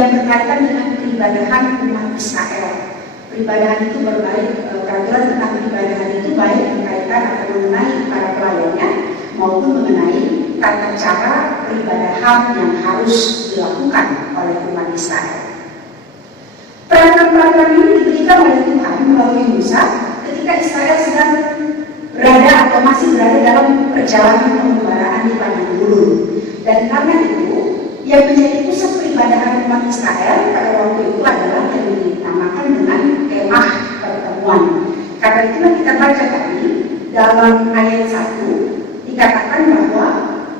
yang berkaitan dengan peribadahan umat Israel. Peribadahan itu peraturan tentang peribadahan itu baik berkaitan atau mengenai para pelayannya maupun mengenai tata cara peribadahan yang harus dilakukan oleh umat Israel. Peraturan-peraturan ini diberikan oleh Tuhan melalui Musa ketika Israel sedang berada atau masih berada dalam perjalanan pengembara di padang gurun. Dan karena itu, yang menjadi pusat peribadahan umat Israel pada waktu itu adalah yang dinamakan dengan kemah pertemuan. Karena itulah kita baca tadi dalam ayat 1 dikatakan bahwa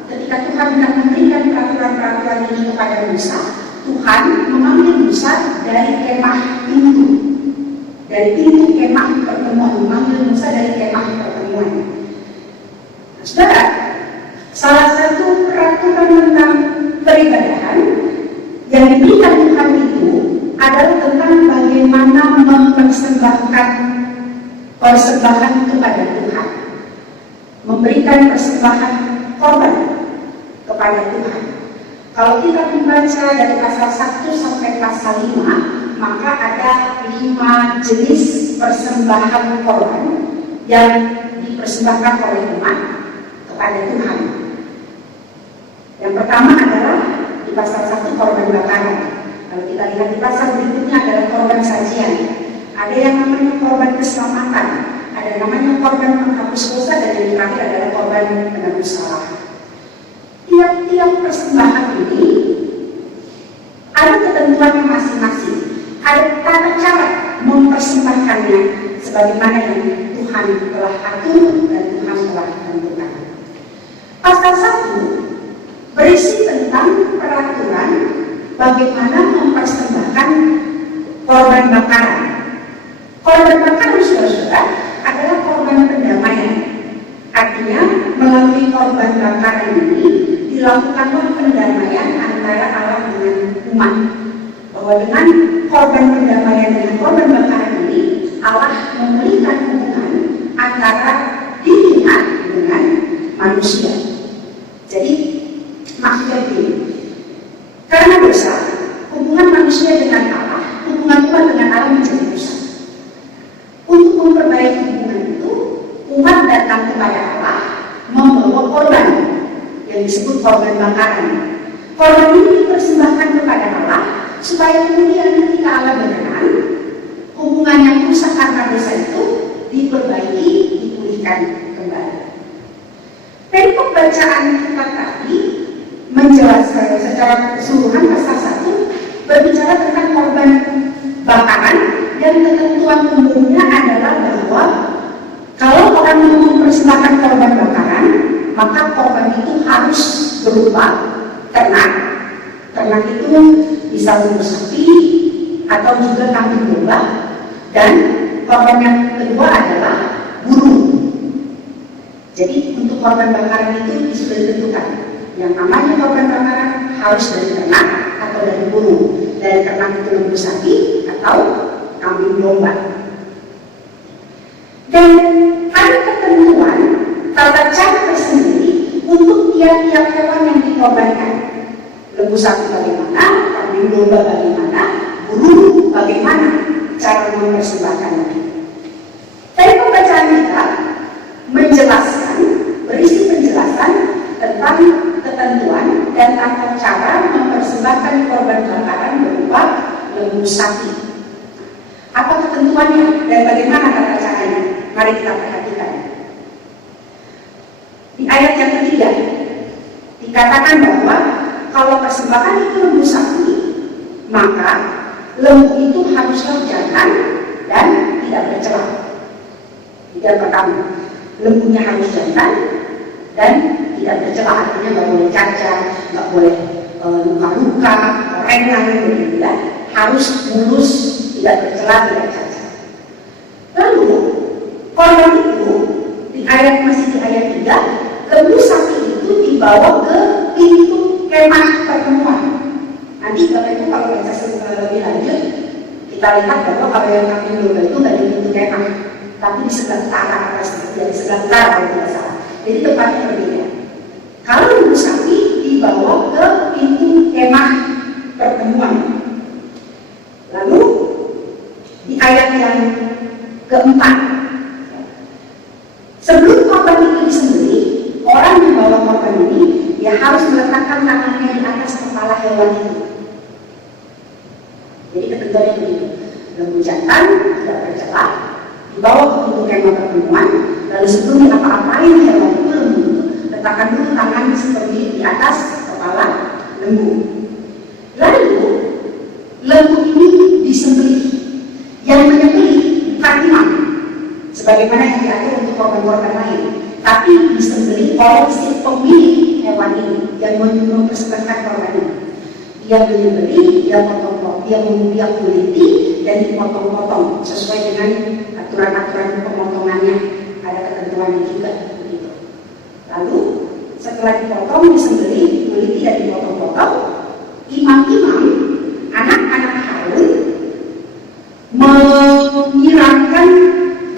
ketika Tuhan hendak memberikan peraturan-peraturan ini kepada Musa, Tuhan memanggil Musa dari kemah pintu, dari pintu kemah pertemuan, memanggil Musa dari kemah pertemuan. Saudara, salah satu peraturan tentang peribadahan yang diberikan Tuhan itu adalah tentang bagaimana mempersembahkan persembahan kepada Tuhan, memberikan persembahan korban kepada Tuhan. Kalau kita membaca dari pasal 1 sampai pasal 5, maka ada 5 jenis persembahan korban yang dipersembahkan oleh umat kepada Tuhan. Yang pertama adalah di pasal 1 korban bakaran. Kalau kita lihat di pasal berikutnya adalah korban sajian. Ada yang namanya korban keselamatan, ada yang namanya korban penghapus dosa, dan yang terakhir adalah korban penebus salah. Tiap-tiap persembahan ini ada ketentuannya masing-masing, ada tata cara mempersembahkannya sebagaimana yang Tuhan telah atur dan Tuhan telah tentukan. Pasal 1 berisi tentang peraturan bagaimana mempersembahkan korban bakaran. Korban bakaran, saudara-saudara, adalah korban pendamaian. Artinya, melalui korban bakaran ini dilakukanlah pendamaian antara Allah dengan umat. Bahwa dengan korban pendamaian dengan korban bakaran ini, Allah memulihkan hubungan antara dirinya dengan manusia. Jadi, maksudnya begini, karena dosa, hubungan manusia dengan Allah, hubungan umat dengan Allah menjadi rusak. Untuk memperbaiki hubungan itu, umat datang kepada Allah membawa korban yang disebut korban bakaran. Korban ini dipersembahkan kepada Allah supaya kemudian ketika Allah berkenan, hubungan yang rusak karena dosa itu diperbaiki, dipulihkan kembali. Perikop bacaan kita tadi menjelaskan secara keseluruhan pasal 1 berbicara tentang korban bakaran, dan ketentuan umumnya adalah bahwa kalau orang mau mempersembahkan korban bakaran, maka korban itu harus berupa ternak. Ternak itu bisa berupa sapi atau juga kambing domba, dan korban yang kedua adalah burung. Jadi untuk korban bakaran itu sudah ditentukan. Yang namanya korban bakaran harus dari ternak atau dari burung. Dari ternak itu lembu sapi atau kambing domba. Dan ada ketentuan tata cara tersendiri untuk tiap-tiap hewan yang dikorbankan. Lembu sapi bagaimana, kambing domba bagaimana, burung bagaimana cara mempersembahkannya. Dari pembacaan kita menjelaskan, berisi penjelasan tentang ketentuan dan tata cara mempersembahkan korban bakaran berupa lembu sapi. Apa ketentuannya dan bagaimana tata caranya? Mari kita perhatikan. Di ayat yang ketiga dikatakan bahwa kalau persembahan itu lembu sapi, maka lembu itu haruslah jantan dan tidak bercela. Yang pertama, lembunya harus jantan dan tidak bercela, artinya nggak boleh cacat, nggak boleh luka-luka, renggang begitu ya, harus mulus, tidak bercela, tidak cacat. Lalu korban itu masih di ayat 3, lembu sapi itu dibawa ke pintu kemah pertemuan. Nanti Bapak Ibu kalau baca lebih lanjut, kita lihat bahwa kalau yang kambing domba itu nggak di pintu kemah, tapi di sebelah utara atasnya, di sebelah utara kalau tidak salah. Jadi tempatnya berbeda. Kalau lembu sapi dibawa ke pintu kemah pertemuan, yang keempat, sebelum korban itu disembelih, orang yang membawa korban ini dia harus meletakkan tangannya di atas kepala hewan itu. Jadi ketentuannya begitu, lembu jantan tidak bercela, dibawa ke pintu kemah pertemuan, lalu sebelum diapa-apain hewan itu, lembu itu letakkan dulu tangan seperti di atas kepala lembu. Lalu lembu ini disembelih. Yang menyembelih bukan imam, sebagaimana yang diatur untuk korban-korban lain, tapi disembelih oleh si pemilik hewan ini yang mempersembahkan korban ini. Dia menyembelih, dia kuliti dan dipotong-potong sesuai dengan aturan-aturan pemotongannya. Ada ketentuannya juga begitu. Lalu setelah dipotong, disembelih, kuliti dan dipotong-potong, imam-imam, anak-anak Harun menyiramkan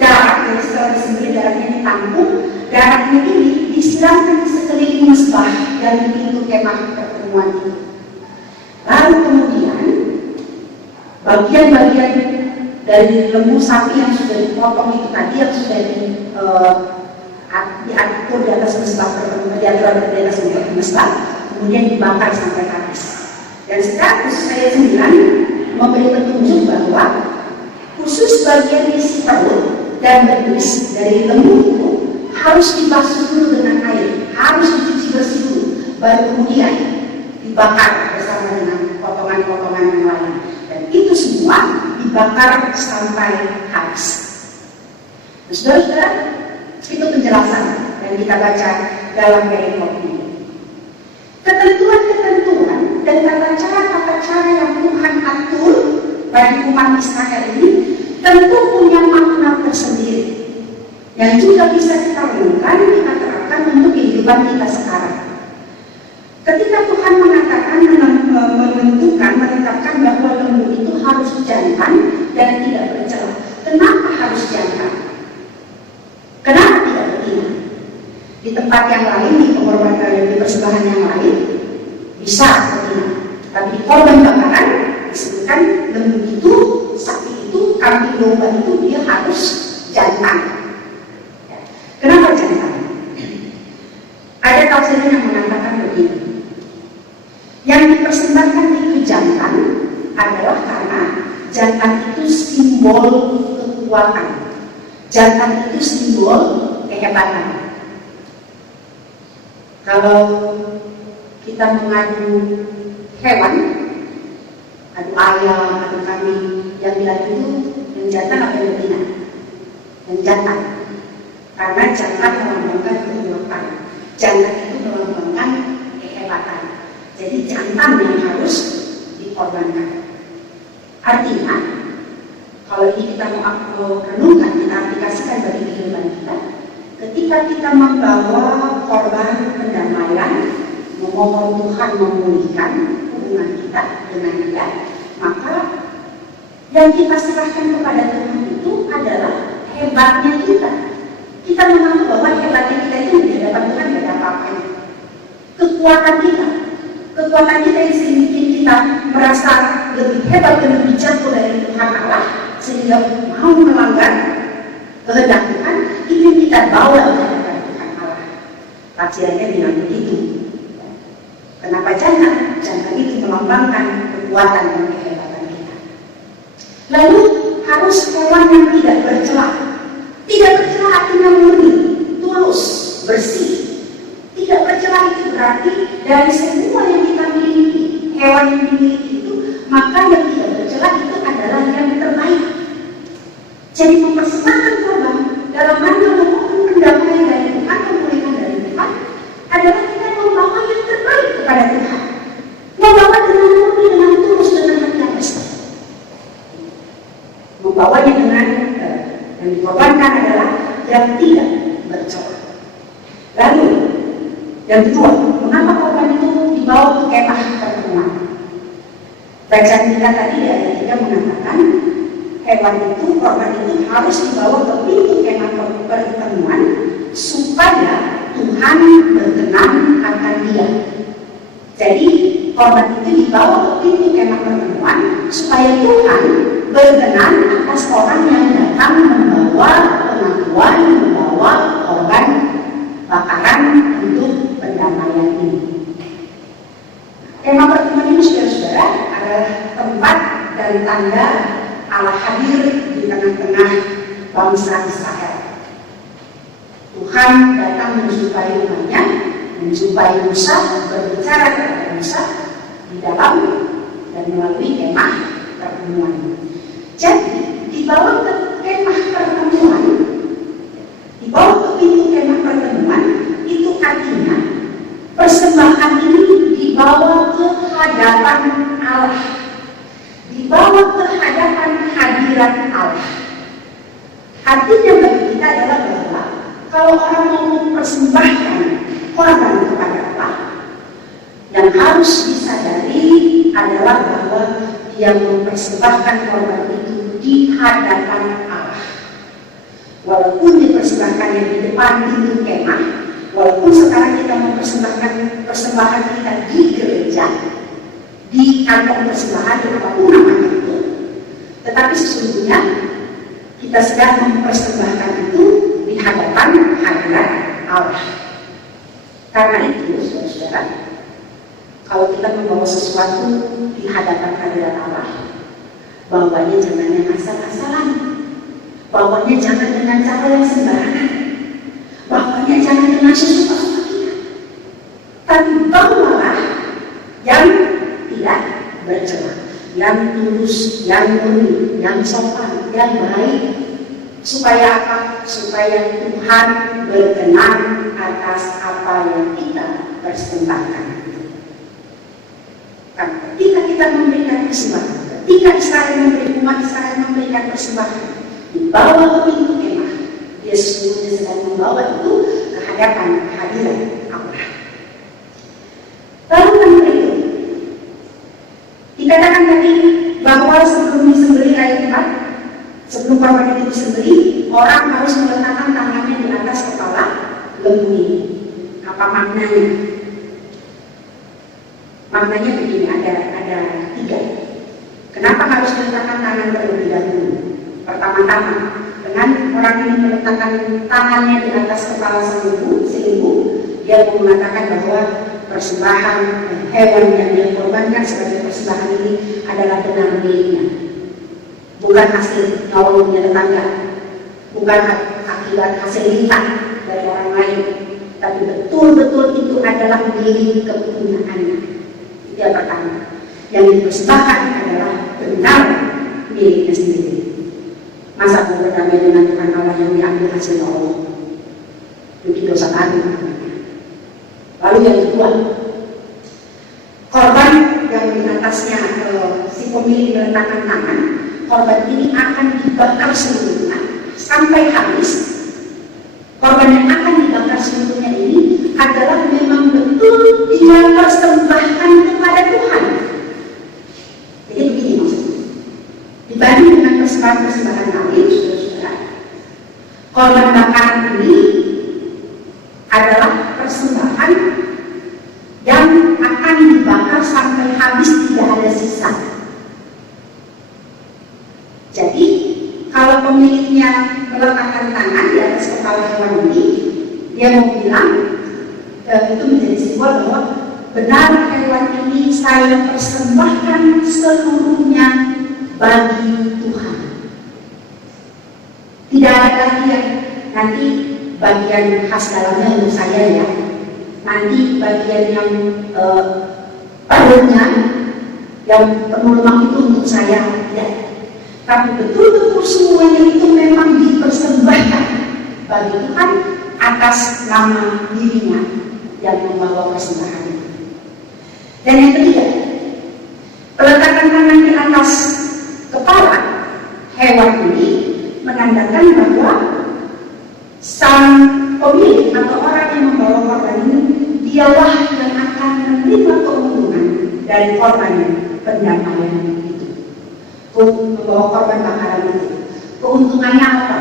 darah. Jadi setelah disembelih darahnya ditampung, darahnya ini disiramkan di sekeliling mesbah dan di pintu kemah pertemuan itu. Lalu kemudian bagian-bagian dari lembu sapi yang sudah dipotong itu tadi, yang sudah diatur di atas mesbah pertemuan, di atas mesbah, kemudian dibakar sampai habis. Dan sekarang khusus ayat 9 memberi petunjuk bahwa khusus bagian isi perut dan betis dari lembu itu harus dibasuh dulu dengan air, harus dicuci bersih dulu, baru kemudian dibakar bersama dengan potongan-potongan yang lain. Dan itu semua dibakar sampai habis. Nah, saudara-saudara, itu penjelasan yang kita baca dalam perikop ini. Ketentuan-ketentuan dan tata cara yang Tuhan atur bagi umat Israel ini tentu punya makna tersendiri yang juga bisa kita renungkan, kita terapkan untuk kehidupan kita sekarang. Ketika Tuhan mengatakan, menetapkan bahwa lembu itu harus jantan dan tidak bercela, kenapa harus jantan? Kenapa tidak betina? Di tempat yang lain, di pengorbanan, di persembahan yang lain bisa betina, tapi di korban bakaran disebutkan lembu itu, sapi itu, kambing domba itu dia harus jantan. Kenapa jantan? Ada tafsir yang mengatakan begini, yang dipersembahkan itu jantan adalah karena jantan itu simbol kekuatan, jantan itu simbol kehebatan. Kalau kita mengadu hewan, adu ayam, adu kambing, yang diadu itu yang jantan apa yang betina? Yang jantan. Karena jantan melambangkan kekuatan, jantan itu melambangkan kehebatan. Jadi jantan yang harus dikorbankan. Artinya, kalau ini kita mau renungkan, kita aplikasikan bagi kehidupan kita. Ketika kita membawa korban pendamaian, memohon Tuhan memulihkan hubungan kita dengan Dia, maka yang kita serahkan kepada Tuhan itu adalah hebatnya kita. Kita menganggap bahwa hebatnya kita itu di hadapan Tuhan tidak ada apa-apanya. Kekuatan kita yang bikin kita merasa lebih hebat dan lebih jago dari Tuhan Allah, sehingga mau melanggar kehendak Tuhan, itu kita bawa ke hadapan Tuhan Allah. Tafsirannya bilang begitu. Kenapa jantan? Jantan itu melambangkan kekuatan dan kehebatan kita. Lalu harus hewan yang tidak bercela. Tidak bercela artinya murni, tulus, bersih. Tidak bercela itu berarti dari semua yang kita miliki, hewan yang dimiliki itu, maka yang tidak bercela itu adalah yang terbaik. Jadi mempersembahkan korban dalam rangka memohon pendamaian dari Tuhan, pemulihan dari Tuhan, adalah kita membawa yang terbaik kepada Tuhan, membawa dengan murni, dengan tulus, dengan hati yang bersih. Membawanya dengan yang dikorbankan adalah yang tidak bercela. Lalu yang kedua, mengapa korban itu dibawa ke kemah pertemuan? Bacaan kita tadi di ayat 3 mengatakan hewan itu, korban itu harus dibawa ke pintu kemah pertemuan supaya Tuhan berkenan akan dia. Jadi korban itu dibawa ke pintu kemah kemah pertemuan supaya Tuhan berkenan atas orang yang datang membawa pengakuan, membawa korban bakaran untuk pendamaian ini. Kemah pertemuan ini, saudara-saudara, adalah tempat dan tanda Allah hadir di tengah-tengah bangsa Israel. Tuhan datang menjumpai umatnya, menjumpai Musa, berbicara kepada Musa di dalam dan melalui kemah pertemuan. Jadi di bawah kemah pertemuan, di bawah ke pintu kemah pertemuan, itu artinya persembahan ini dibawa ke hadapan Allah, dibawa ke hadapan hadirat Allah. Artinya bagi kita adalah bahwa kalau orang mau mempersembahkan korban kepada Allah, yang harus disadari adalah bahwa dia mempersembahkan korban itu di hadapan Allah. Walaupun dipersembahkannya di depan pintu kemah, walaupun sekarang kita mempersembahkan persembahan kita di gereja, di kantong persembahan, apapun namanya itu, tetapi sesungguhnya kita sedang mempersembahkan itu di hadapan hadirat Allah. Karena itu, saudara, kalau kita membawa sesuatu di hadapan hadirat Allah, bawanya jangan yang asal-asalan, bawanya jangan dengan cara yang sembarangan, bawanya jangan dengan sesuka-suka kita, tapi bawalah yang tidak bercela, yang tulus, yang murni, yang sopan, yang baik. Supaya apa? Supaya Tuhan berkenan atas apa yang kita persembahkan. Kan, ketika kita memberikan persembahan, ketika umat Israel memberikan persembahan di bawah pintu kemah, dia sesungguhnya sedang membawa itu ke hadapan hadirat Allah. Lalu yang berikut, dikatakan tadi bahwa sebelum disembelih ayat 4, sebelum korban itu disembelih, orang harus meletakkan tangannya di atas kepala lembu ini. Apa maknanya? Maknanya begini, ada 3. Kenapa harus meletakkan tangan terlebih dahulu? Pertama-tama, dengan orang ini meletakkan tangannya di atas kepala lembu, dia mengatakan bahwa persembahan hewan yang dia korbankan sebagai persembahan ini adalah benar miliknya, bukan hasil nyolongnya tetangga, bukan akibat hasil lipat dari orang lain, tapi betul-betul itu adalah milik kepunyaannya. Itu yang pertama. Yang dipersembahkan adalah benar miliknya sendiri. Masa mau berdamai dengan Tuhan Allah yang diambil hasil Allah? Itu dosa baru namanya. Lalu yang kedua, korban yang di atasnya si pemilik meletakkan tangan, korban ini akan dibakar seluruhnya sampai habis. Korban yang akan dibakar seluruhnya ini adalah memang betul dia persembahkan kepada Tuhan. Jadi begini maksudnya, dibanding dengan persembahan-persembahan lain, saudara-saudara, korban bakaran ini adalah persembahan yang akan dibakar sampai habis, tidak ada sisa. Jadi kalau pemiliknya meletakkan tangan di atas kepala hewan ini, dia mau bilang itu menjadi simbol bahwa benar hewan ini saya persembahkan seluruhnya bagi Tuhan. Tidak ada lagi yang nanti bagian khas dalamnya untuk saya ya, nanti bagian yang perutnya yang penuh lemak itu untuk saya ya. Tapi betul-betul semuanya itu memang dipersembahkan bagi Tuhan atas nama dirinya yang membawa persembahan itu. Dan yang ketiga, peletakan tangan di atas kepala hewan ini menandakan bahwa sang pemilik atau orang yang membawa korban ini, dialah yang akan menerima keuntungan dari korban pendamaian itu. Membawa korban bakaran itu, keuntungannya apa?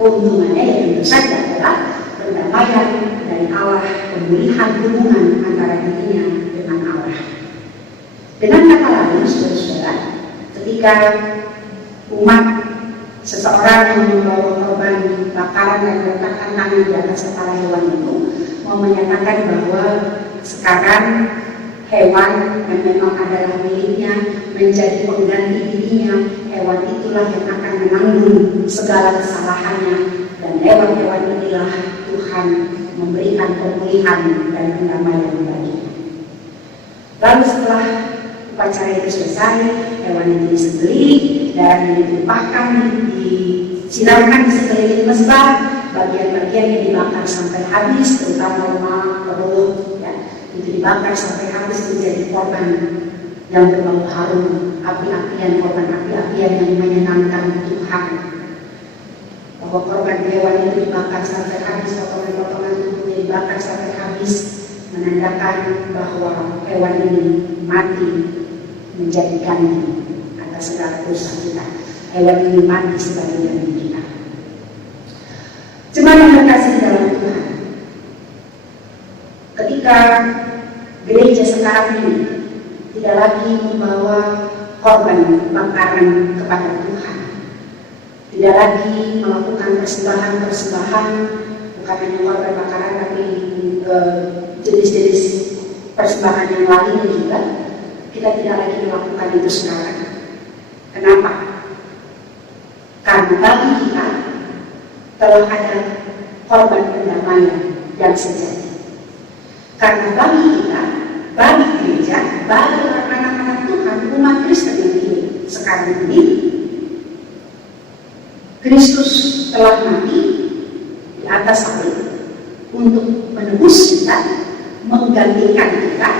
Keuntungannya yang tentu saja adalah pendamaian dari Allah, pemulihan hubungan antara dirinya dengan Allah. Dengan kata alami, saudara-saudara, ketika umat seseorang yang membawa korban bakaran dan meletakkan tangan di atas kepala hewan itu mau menyatakan bahwa sekarang hewan yang memang adalah miliknya menjadi pengganti dirinya, hewan itulah yang akan menanggung segala kesalahannya, dan hewan-hewan inilah Tuhan memberikan pemulihan dan pendamaian baginya. Lalu setelah upacara itu selesai, hewan itu disembelih, darahnya ditumpahkan, disiramkan di sekeliling mezbah, bagian-bagian yang dibakar sampai habis, terutama lemak, perut, ya, itu dibakar sampai habis menjadi korban yang berbau harum, api-apian, korban api-apian yang menyenangkan Tuhan. Bahwa korban hewan itu dibakar sampai habis, potongan-potongan tubuhnya dibakar sampai habis, menandakan bahwa hewan ini mati menjadi ganti atas segala dosa kita. Hewan ini mati sebagai ganti kita. Jemaat yang terkasih dalam Tuhan, ketika gereja sekarang ini tidak lagi membawa korban bakaran kepada Tuhan, tidak lagi melakukan persembahan-persembahan, bukan hanya korban bakaran tapi jenis-jenis persembahan yang lainnya juga, kita tidak lagi melakukan itu sekarang. Kenapa? Karena bagi kita telah ada korban pendamaian yang sejati. Karena bagi kita, bagi gereja, bagi anak-anak Tuhan, umat Kristen yang hidup sekarang ini, Kristus telah mati di atas salib untuk menebus kita, menggantikan kita,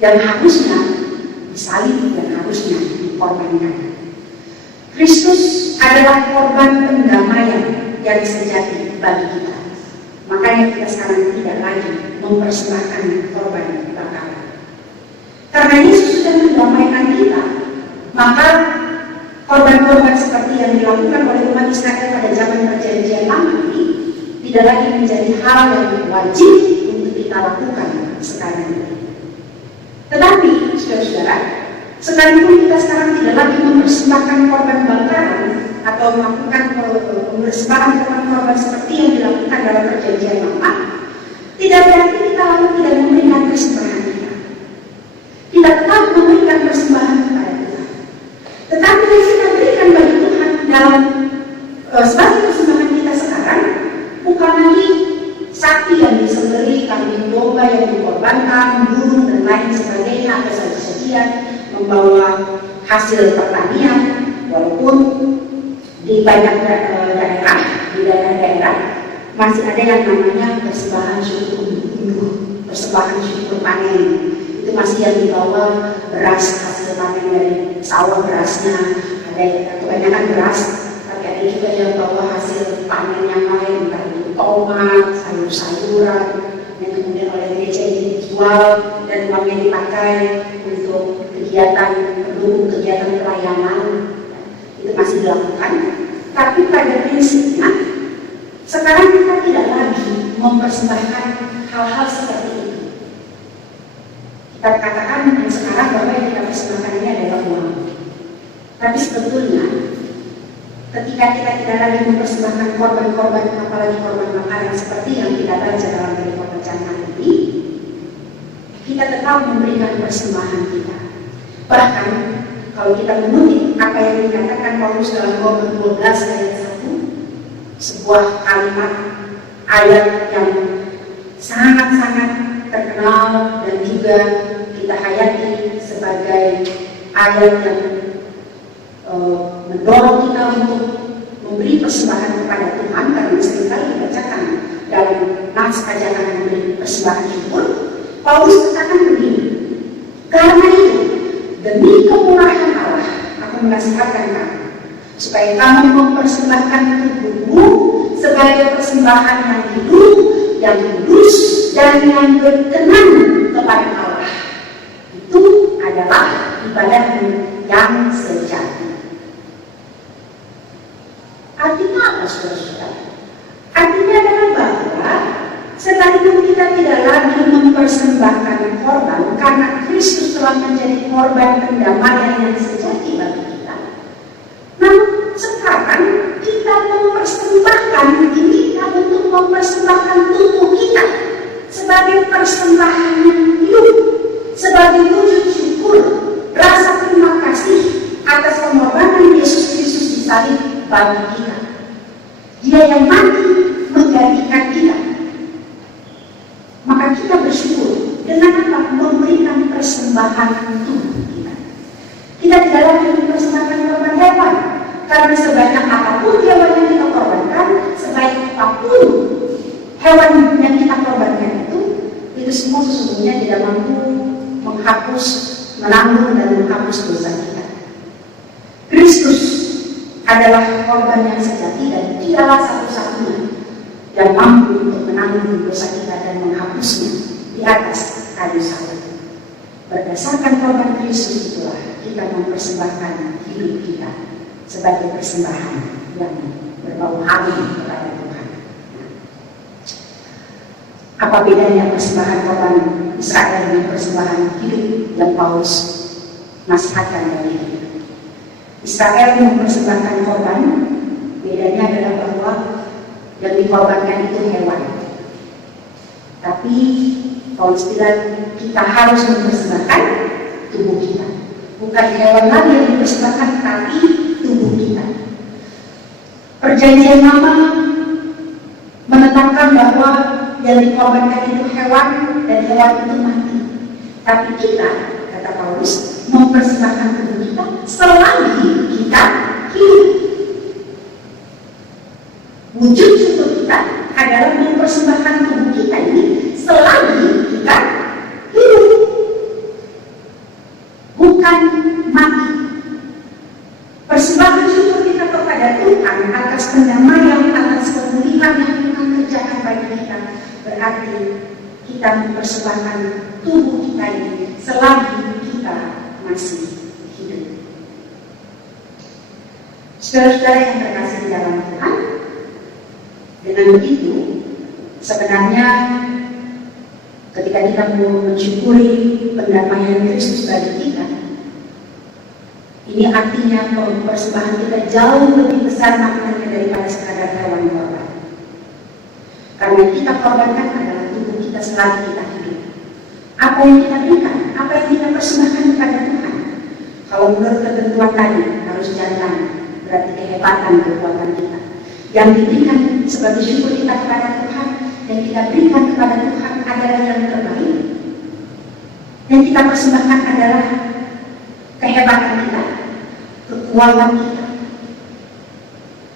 yang harusnya disalib dan harusnya dikorbankan. Kristus adalah korban pendamaian yang sejati bagi kita. Makanya kita sekarang tidak lagi mempersembahkan korban bakaran. Karena Yesus sudah mendamaikan kita, maka korban-korban seperti yang dilakukan oleh umat Israel pada zaman perjanjian lama ini tidak lagi menjadi hal yang wajib untuk kita lakukan sekarang ini. Tetapi, saudara-saudara, sekalipun kita sekarang tidak lagi mempersembahkan korban bakaran atau melakukan mempersembahkan korban-korban seperti yang dilakukan dalam perjanjian lama, tidak berarti kita lalu tidak memberikan persembahan kita. Kita tetap memberikan persembahan kepada Tuhan. Tetapi yang kita berikan bagi Tuhan dalam sebagai persembahan kita sekarang bukan lagi sapi yang disembelih, kambing domba yang dikorbankan, burung dan lain sebagainya, atau sajian membawa hasil pertanian, walaupun di banyak daerah, di daerah-daerah masih ada yang namanya persembahan syukur unduh, persembahan syukur panen. Itu masih yang dibawa beras hasil panen dari sawah berasnya, ada kebanyakan beras, tapi ada juga yang bawa hasil panen yang lain, entah itu tomat, sayur-sayuran, yang kemudian oleh gereja ini dijual dan uangnya dipakai untuk kegiatan pendukung kegiatan pelayanan. Itu masih dilakukan, tapi pada prinsipnya sekarang kita tidak lagi mempersembahkan hal-hal seperti itu. Kita katakan yang sekarang bahwa yang kita persembahkan ini adalah uang, tapi sebetulnya ketika kita tidak lagi mempersembahkan korban-korban, apalagi korban bakaran seperti yang kita baca dalam dari pembacaan ini, kita tetap memberikan persembahan kita. Bahkan kalau kita mengutip apa yang dikatakan Paulus dalam Roma 12 ayat 1, sebuah kalimat ayat yang sangat-sangat terkenal dan juga kita hayati sebagai ayat yang mendorong kita untuk memberi persembahan kepada Tuhan, karena seringkali dibacakan dalam naskah jangan memberi persembahan syukur. Paulus katakan begini, karena itu demi kemurahan Allah aku menasihatkan kamu supaya kamu mempersembahkan tubuhmu sebagai persembahan yang hidup, yang kudus, dan yang berkenan kepada Allah. Itu adalah ibadahmu yang sejati. Artinya apa, saudara-saudara? Artinya adalah bahwa sekalipun kita tidak lagi mempersembahkan korban karena Kristus telah menjadi korban pendamaian yang sejati bagi kita. Namun sekarang kita mempersembahkan diri kita untuk mempersembahkan tubuh kita sebagai persembahan yang hidup, sebagai wujud syukur, rasa terima kasih atas pengorbanan Yesus Kristus di salib bagi kita. Dia yang mati menggantikan kita. Maka kita bersyukur dengan apa? Memberikan persembahan tubuh kita. Kita tidak lagi mempersembahkan korban hewan, karena sebanyak apapun hewan yang kita korbankan, sebaik apapun hewan yang kita korbankan itu semua sesungguhnya tidak mampu menghapus, menanggung dan menghapus dosa kita. Kristus adalah korban yang sejati dan dialah satu-satunya yang mampu untuk menanggung dosa kita dan menghapusnya di atas kayu salib. Berdasarkan korban Kristus itulah kita mempersembahkan hidup kita sebagai persembahan yang berbau harum kepada Tuhan. Apa bedanya persembahan korban Israel dengan persembahan hidup yang Paulus nasihatkan dari kita? Israel mempersembahkan korban, bedanya adalah bahwa yang dikorbankan itu hewan. Tapi Paulus bilang kita harus mempersembahkan tubuh kita. Bukan hewan lagi yang dipersembahkan, tapi tubuh kita. Perjanjian Lama menetapkan bahwa yang dikorbankan itu hewan dan hewan itu mati. Tapi kita, kata Paulus, mempersembahkan tubuh kita selagi kita hidup. Wujud syukur kita adalah mempersembahkan tubuh kita ini selagi kita hidup, bukan mati. Persembahan syukur kita kepada Tuhan atas pendamaian, atas pemulihan yang Tuhan kerjakan bagi kita, berarti kita mempersembahkan tubuh kita ini selagi kita masih hidup. Saudara-saudara yang terkasih di dalam Tuhan, dengan begitu sebenarnya ketika kita mau mensyukuri pendamaian Kristus bagi kita, ini artinya persembahan kita jauh lebih besar maknanya daripada sekadar hewan korban. Karena yang kita korbankan adalah tubuh kita selagi kita hidup. Apa yang kita berikan, apa yang kita persembahkan kepada Tuhan. Kalau menurut ketentuan tadi harus jantan, berarti kehebatan kekuatan kita. Yang diberikan sebagai syukur kita kepada Tuhan, yang kita berikan kepada Tuhan adalah yang terbaik. Yang kita persembahkan adalah kehebatan kita, kekuatan kita.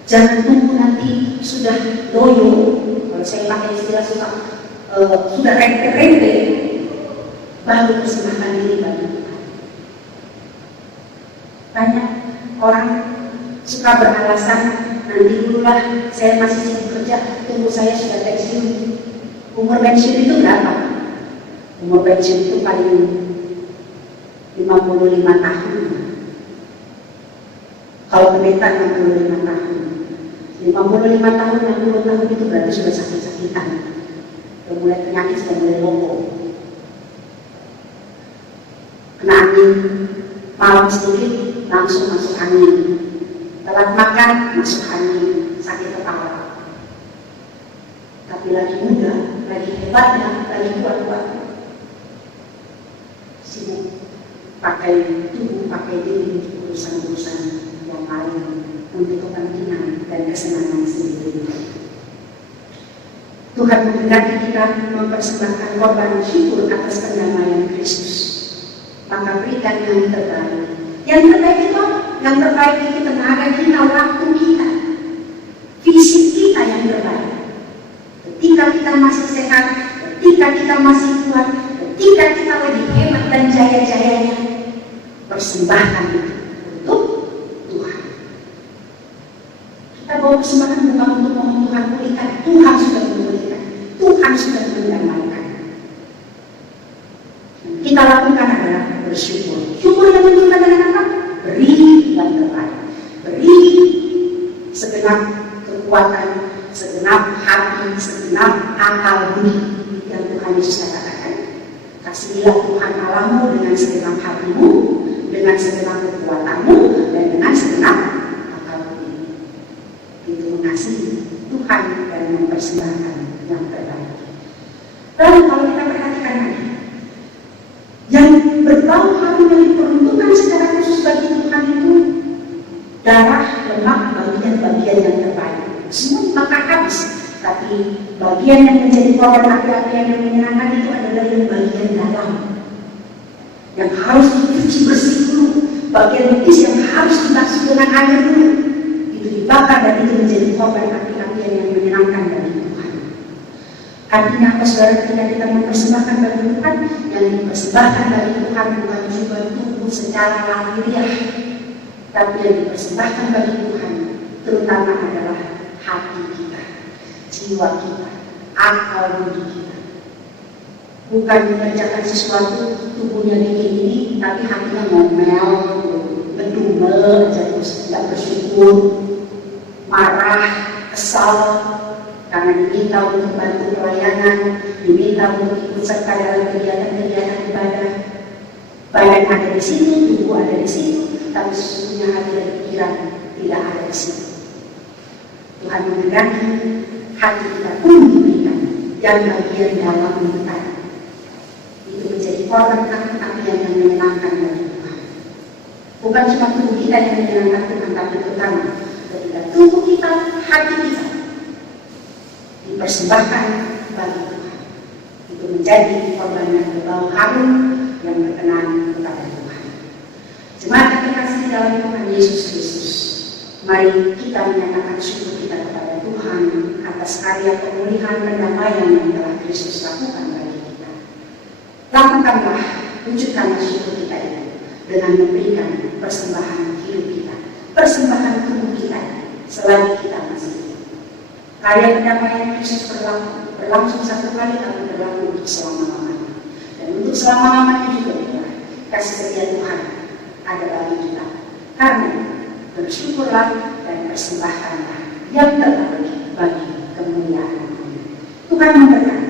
Jangan tunggu nanti sudah loyo, kalau saya pakai istilah sudah rente-rente, baru persembahkan diri bagi Tuhan. Banyak orang suka beralasan, nanti dululah saya masih sibuk kerja, tunggu saya sudah pensiun. Umur pensiun itu berapa? Umur pensiun itu paling 55 tahun. Kalau pendeta 65 tahun. 55 tahun, 60 tahun itu berarti sudah sakit-sakitan. Sudah mulai penyakit, sudah mulai loko. Kena angin, malam sedikit, langsung masuk angin. Telat makan, masuk angin, sakit kepala. Tapi lagi muda, lagi hebatnya, lagi kuat-kuat, sibuk pakai tubuh, pakai diri untuk urusan-urusan yang lain, untuk kepentingan dan kesenangan sendiri. Tuhan menghendaki kita mempersembahkan korban syukur atas pendamaian Kristus. Maka berikan yang terbaik. Yang terbaik itu, yang terbaik itu tenaga kita, waktu kita, fisik kita yang terbaik. Ketika kita masih sehat, ketika kita masih kuat, ketika kita lebih hebat dan jaya-jayanya, persembahkan itu untuk Tuhan. Kita bawa persembahan bukan untuk mohon Tuhan pulihkan. Tuhan sudah memulihkan, Tuhan sudah mendamaikan. Kita lakukan adalah bersyukur. Syukur yang menunjukkan dengan apa? Beri yang terbaik, beri segenap kekuatan, segenap hati, segenap akal budi yang Tuhan Yesus katakan. Kasihilah Tuhan Allahmu dengan segenap hatimu, dengan segenap kekuatanmu, dan dengan segenap akalmu. Itu mengasihi Tuhan dan mempersembahkan yang terbaik. Lalu kalau kita perhatikan lagi, yang berbau-bau yang diperuntukkan secara khusus bagi Tuhan itu darah, lemak, bagian-bagian yang terbaik. Semua dimakan habis, tapi bagian yang menjadi korban api-apian yang menyenangkan itu adalah yang bagian dalam, yang harus dicuci bersih dulu, bagian betis yang harus dibasuh dengan air dulu, itu dibakar dan itu menjadi korban api-apian yang menyenangkan bagi Tuhan. Artinya apa saudara, ketika kita mempersembahkan bagi Tuhan, yang dipersembahkan bagi Tuhan bukan juga tubuh secara lahiriah, tapi yang dipersembahkan bagi Tuhan terutama adalah hati kita, jiwa kita, akal budi kita. Bukan mengerjakan sesuatu tubuhnya bikin ini, tapi hatinya ngomel, berdumel aja terus, tidak bersyukur, marah, kesal, karena diminta untuk bantu pelayanan, diminta untuk ikut serta dalam kegiatan-kegiatan ibadah. Badan ada di sini, tubuh ada di situ, tapi sesungguhnya hati dan pikiran tidak ada di situ. Tuhan menghendaki hati kita pun diberikan yang bagian dalam kita. Itu menjadi korban api-apian yang menyenangkan bagi Tuhan. Bukan cuma tubuh kita yang menyenangkan Tuhan, tapi terutama ketika tubuh kita, hati kita dipersembahkan bagi Tuhan. Itu menjadi korban yang berbau harum yang berkenan kepada Tuhan. Jemaat yang terkasih dalam Tuhan Yesus Kristus, mari kita menyatakan syukur kita kepada Tuhan atas karya pemulihan pendamaian yang telah Kristus lakukan bagi kita. Lakukanlah, wujudkanlah syukur kita itu dengan memberikan persembahan hidup kita, persembahan tubuh kita selagi kita masih hidup. Karya pendamaian Kristus berlangsung satu kali, tapi berlaku untuk selama-lamanya. Dan untuk selama-lamanya juga kasih setia Tuhan ada bagi kita. Karena bersyukurlah dan persembahkanlah yang terbaik bagi kemuliaan. Tuhan memberkati.